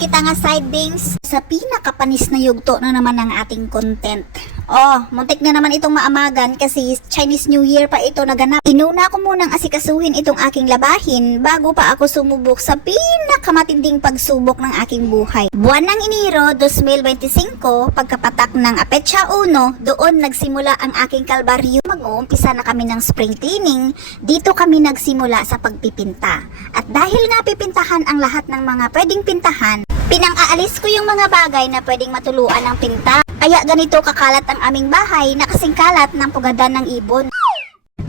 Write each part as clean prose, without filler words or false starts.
kita nga sidings sa pinakapanis na yugto na naman ng ating content. Oh, muntik na naman itong maamagan kasi Chinese New Year pa ito naganap. Inuna ko munang asikasuhin itong aking labahin bago pa ako sumubok sa pinakamatinding pagsubok ng aking buhay. Buwan ng Enero 2025, pagkapatak ng Apetsa 1, doon nagsimula ang aking kalbaryo. Mag-uumpisa na kami ng spring cleaning, dito kami nagsimula sa pagpipinta. At dahil nga pipintahan ang lahat ng mga pwedeng pintahan, pinang-aalis ko yung mga bagay na pwedeng matuluan ng pinta. Kaya ganito kakalat ang aming bahay na kasing kalat ng pugadan ng ibon.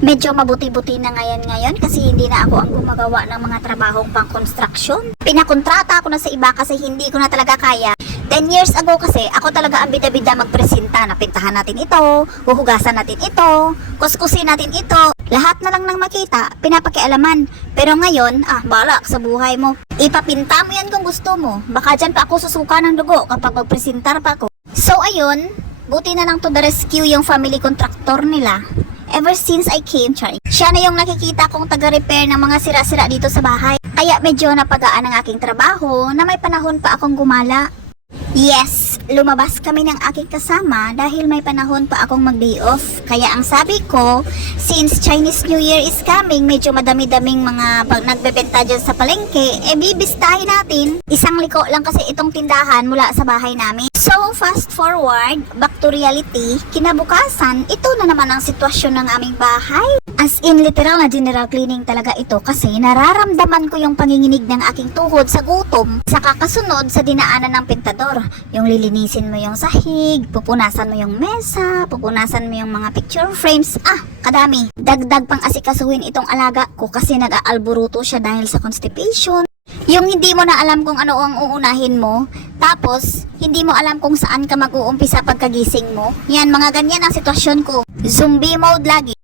Medyo mabuti-buti na ngayon kasi hindi na ako ang gumagawa ng mga trabahong pang-construction. Pinakontrata ako na sa iba kasi hindi ko na talaga kaya. 10 years ago kasi ako talaga ang bida-bida magpresenta na pintahan natin ito, huhugasan natin ito, kuskusin natin ito. Lahat na lang nang makita, pinapakialaman. Pero ngayon, balak sa buhay mo. Ipapinta mo yan kung gusto mo. Baka dyan pa ako susuka ng dugo kapag magpresentar pa ako. So ayun, buti na lang to the rescue yung family contractor nila. Ever since I came, siya na yung nakikita kong taga-repair ng mga sira-sira dito sa bahay. Kaya medyo napagaan ang aking trabaho na may panahon pa akong gumala. Yes, lumabas kami ng aking kasama dahil may panahon pa akong mag-day off. Kaya ang sabi ko, since Chinese New Year is coming, medyo madami-daming mga nagbebenta dyan sa palengke, bibistahin natin. Isang liko lang kasi itong tindahan mula sa bahay namin. So, fast forward, back to reality, kinabukasan, ito na naman ang sitwasyon ng aming bahay. As in, literal na general cleaning talaga ito kasi nararamdaman ko yung panginginig ng aking tuhod sa gutom sa kakasunod sa dinaanan ng pintador. Yung lilinisin mo yung sahig, pupunasan mo yung mesa, pupunasan mo yung mga picture frames, kadami. Dagdag pang asikasuhin itong alaga ko kasi nag-aalburuto siya dahil sa constipation. Yung hindi mo na alam kung ano ang uunahin mo, tapos hindi mo alam kung saan ka mag-uumpisa pagkagising mo. Yan, mga ganyan ang sitwasyon ko. Zombie mode lagi.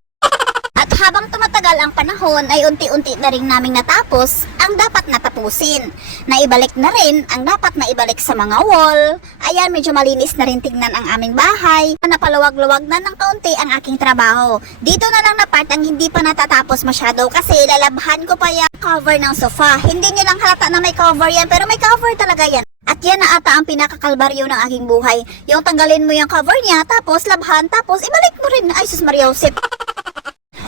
At habang tumatagal ang panahon ay unti-unti na rin naming natapos ang dapat natapusin. Naibalik na rin ang dapat naibalik sa mga wall. Ayan, medyo malinis na rin tignan ang aming bahay. Napaluwag-luwag na ng kaunti ang aking trabaho. Dito na lang na part ang hindi pa natatapos masyado kasi lalabhan ko pa yung cover ng sofa. Hindi nyo lang halata na may cover yan pero may cover talaga yan. At yan na ata ang pinakakalbaryo ng aking buhay. Yung tanggalin mo yung cover niya, tapos labhan, tapos ibalik mo rin. Ay, sus Maria Josep.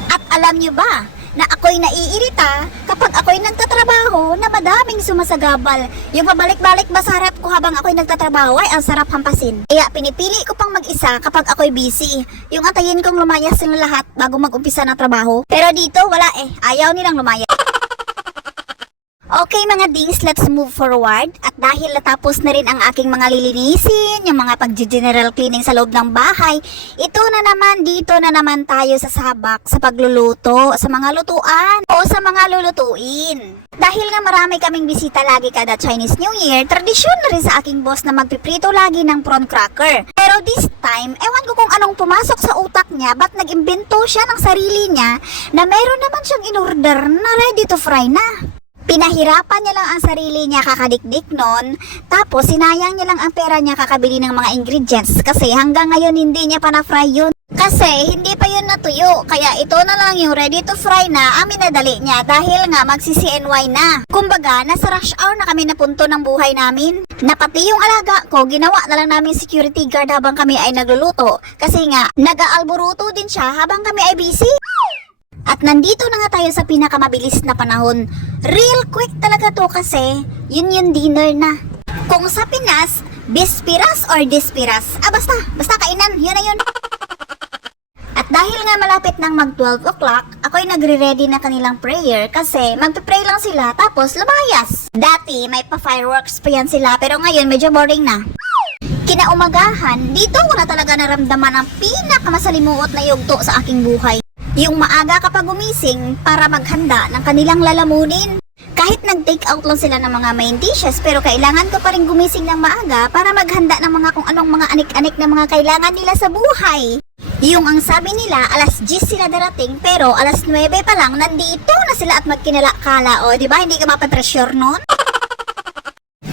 At alam nyo ba na ako'y naiirita kapag ako'y nagtatrabaho na madaming sumasagabal. Yung pabalik-balik ba sa harap ko habang ako'y nagtatrabaho ay ang sarap hampasin. Kaya pinipili ko pang mag-isa kapag ako'y busy. Yung antayin kong lumayas sila lahat bago mag-umpisa ng trabaho. Pero dito wala ayaw nilang lumayas. Okay mga dings, let's move forward. At dahil natapos na rin ang aking mga lilinisin, yung mga pag-general cleaning sa loob ng bahay, ito na naman, dito na naman tayo sa sabak, sa pagluluto, sa mga lutuan, o sa mga lulutuin. Dahil nga marami kaming bisita lagi kada Chinese New Year, tradisyon na rin sa aking boss na magpiprito lagi ng prawn cracker. Pero this time, ewan ko kung anong pumasok sa utak niya, ba't nag-imbento siya ng sarili niya na meron naman siyang in-order na ready to fry na. Pinahirapan niya lang ang sarili niya kakadikdik nun, tapos sinayang niya lang ang pera niya kakabili ng mga ingredients kasi hanggang ngayon hindi niya pa na-fry yun. Kasi hindi pa yun natuyo, kaya ito na lang yung ready to fry na ang minadali niya dahil nga magsi-CNY na. Kumbaga, nasa rush hour na kami napunto ng buhay namin. Na pati yung alaga ko, ginawa na lang namin security guard habang kami ay nagluluto kasi nga, nag-aalburuto din siya habang kami ay busy. At nandito na nga tayo sa pinakamabilis na panahon. Real quick talaga to kasi yun yung dinner na. Kung sa Pinas, bispiras or dispiras. Basta kainan, yun na yun. At dahil nga malapit ng mag 12 o'clock, ako'y nagre-ready na kanilang prayer kasi magpe-pray lang sila tapos lumayas. Dati may pa-fireworks pa yan sila pero ngayon medyo boring na. Kinaumagahan, dito ko na talaga naramdaman ang pinakamasalimuot na yugto sa aking buhay. Yung maaga kapag gumising para maghanda ng kanilang lalamunin. Kahit nag-take out lang sila ng mga main dishes pero kailangan ko pa rin gumising ng maaga para maghanda ng mga kung anong mga anik-anik na mga kailangan nila sa buhay. Yung ang sabi nila, alas 10 sila darating pero alas 9 pa lang nandito na sila at magkinala-kala. O, diba? Hindi ka mapapressure nun?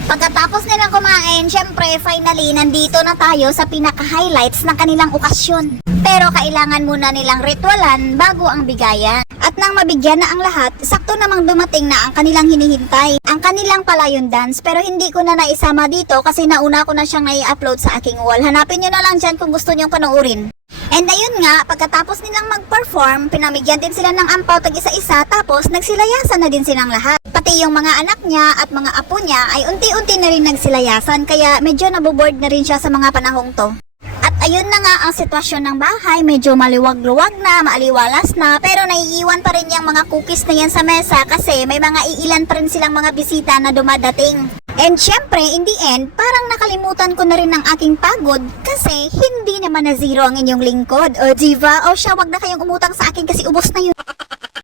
Pagkatapos nilang kumain, syempre, finally, nandito na tayo sa pinaka-highlights ng kanilang okasyon. Pero kailangan muna nilang ritualan bago ang bigayan. At nang mabigyan na ang lahat, sakto namang dumating na ang kanilang hinihintay. Ang kanilang palayon dance, pero hindi ko na naisama dito kasi nauna ko na siyang nai-upload sa aking wall. Hanapin nyo na lang dyan kung gusto nyong panoorin. And ayun nga, pagkatapos nilang mag-perform, pinamigyan din sila ng ampaw tag-isa-isa tapos nagsilayasan na din silang lahat. Pati yung mga anak niya at mga apo niya ay unti-unti na rin nagsilayasan kaya medyo naboboard na rin siya sa mga panahong to. At ayun na nga ang sitwasyon ng bahay, medyo maliwag-luwag na, maaliwalas na, pero naiiwan pa rin yung mga cookies na yan sa mesa kasi may mga iilan pa rin silang mga bisita na dumadating. And syempre, in the end, parang nakalimutan ko na rin ang aking pagod kasi hindi naman na zero ang inyong lingkod. O diva, o siya, wag na kayong umutang sa akin kasi ubos na yun.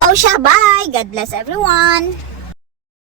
O siya, bye! God bless everyone!